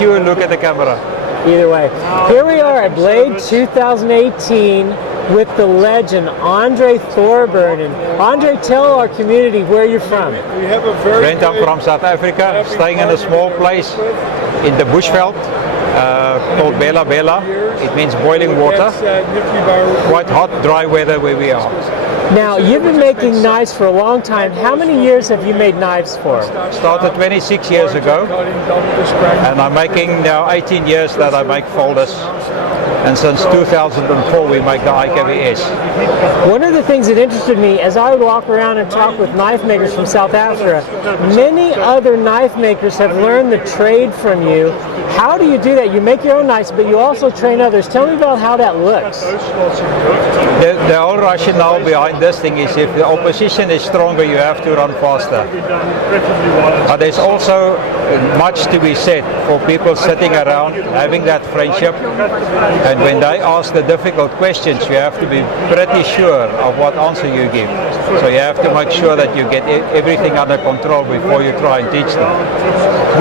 You look at the camera. Either way. Here we are at Blade 2018 with the legend Andre Thorburn. And Andre, tell our community where you're from. Brent, I'm from South Africa, staying in a small place in the bushveld called Bela Bela. It means boiling water. Quite hot, dry weather where we are. Now, you've been making knives for a long time. How many years have you made knives for? Started 26 years ago, and I'm making now 18 years that I make folders. And since 2004 we make the IKVS. One of the things that interested me as I would walk around and talk with knife makers from South Africa, many other knife makers have learned the trade from you. How do you do that? You make your own knives, but you also train others. Tell me about how that looks. The whole rationale behind this thing is if the opposition is stronger, you have to run faster. But there's also much to be said for people sitting around, having that friendship. And when they ask the difficult questions, you have to be pretty sure of what answer you give. So you have to make sure that you get everything under control before you try and teach them.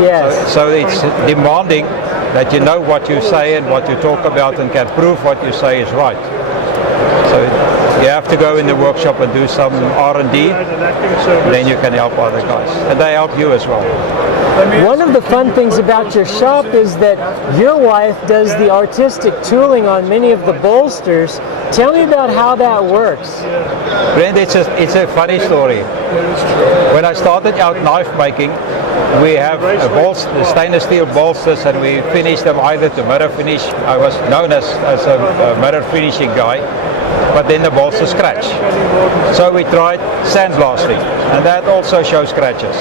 Yes. So it's demanding that you know what you say and what you talk about and can prove what you say is right. So you have to go in the workshop and do some R&D, then you can help other guys. And they help you as well. One of the fun things about your shop is that your wife does the artistic tooling on many of the bolsters. Tell me about how that works. Brent, it's a funny story. When I started out knife making, we have the stainless steel bolsters, and we finished them either to mirror finish. I was known as a mirror finishing guy, but then the bolsters scratch. So we tried sandblasting, and that also shows scratches.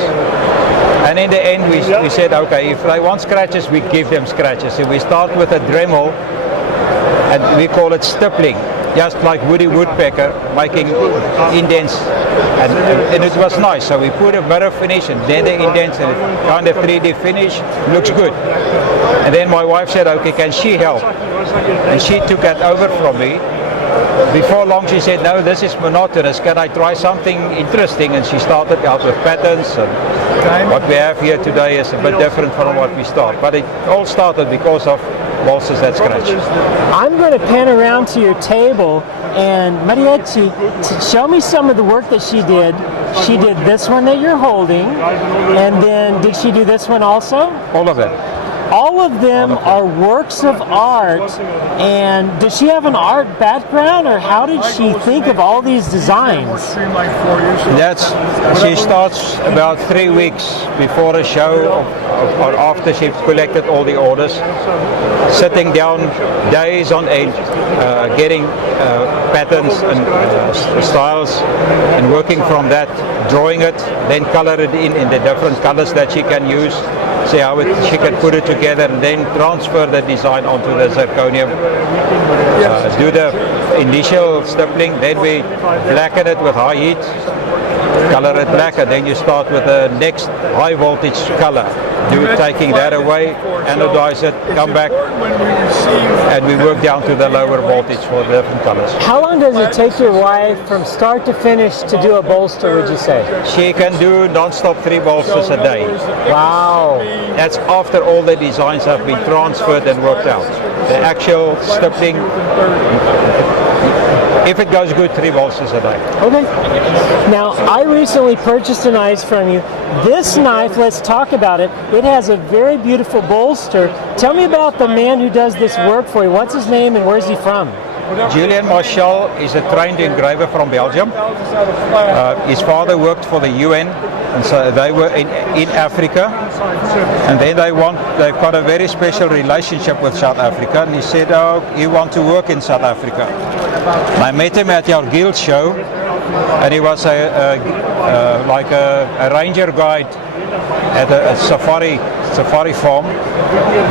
And in the end we said, okay, if they want scratches, we give them scratches. So we start with a Dremel, and we call it stippling, just like Woody Woodpecker, making indents, and it was nice. So we put a mirror finish and then the indents, and it kind of 3D finish, looks good. And then my wife said, okay, can she help? And she took that over from me. Before long she said, no, this is monotonous, can I try something interesting? And she started out with patterns, and what we have here today is a bit different from what we start. But it all started because of bolsters that scratch. I'm going to pan around to your table, and Mariette, show me some of the work that she did. She did this one that you're holding, and then did she do this one also? All of it. All of them are works of art. And does she have an art background, or how did she think of all these designs? She starts about 3 weeks before a show or after she's collected all the orders, sitting down days on end, getting patterns and styles, and working from that, drawing it, then color it in the different colors that she can use. See how she can put it together and then transfer the design onto the zirconium. Do the initial stippling, then we blacken it with high heat, color it black, and then you start with the next high voltage color. Taking that away, anodize it, come back, and we work down to the lower voltage for different colors. How long does it take your wife from start to finish to do a bolster, would you say? She can do non-stop 3 bolsters a day. Wow. That's after all the designs have been transferred and worked out. The actual stippling, if it goes good, 3 bolsters a day. Okay. Now, I recently purchased a knife from you. This knife, let's talk about it. It has a very beautiful bolster. Tell me about the man who does this work for you. What's his name and where's he from? Julian Marshall is a trained engraver from Belgium. His father worked for the UN, and so they were in Africa. And then they've got a very special relationship with South Africa. And he said, oh, you want to work in South Africa. And I met him at our guild show, and he was like a ranger guide at a safari farm.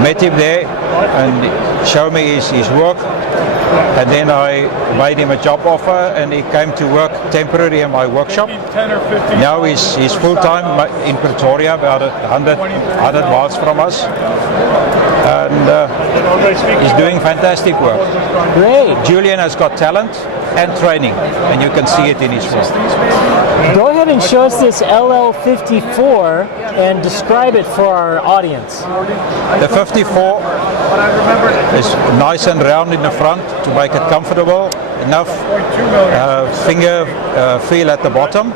Met him there and showed me his work. And then I made him a job offer, and he came to work temporarily in my workshop. Now he's full-time in Pretoria, about 100 miles from us. And he's doing fantastic work. Great. Julian has got talent and training, and you can see it in his work. Go ahead ahead and show us this LL54 and describe it for our audience. The 54 is nice and round in the front to make it comfortable, enough finger feel at the bottom.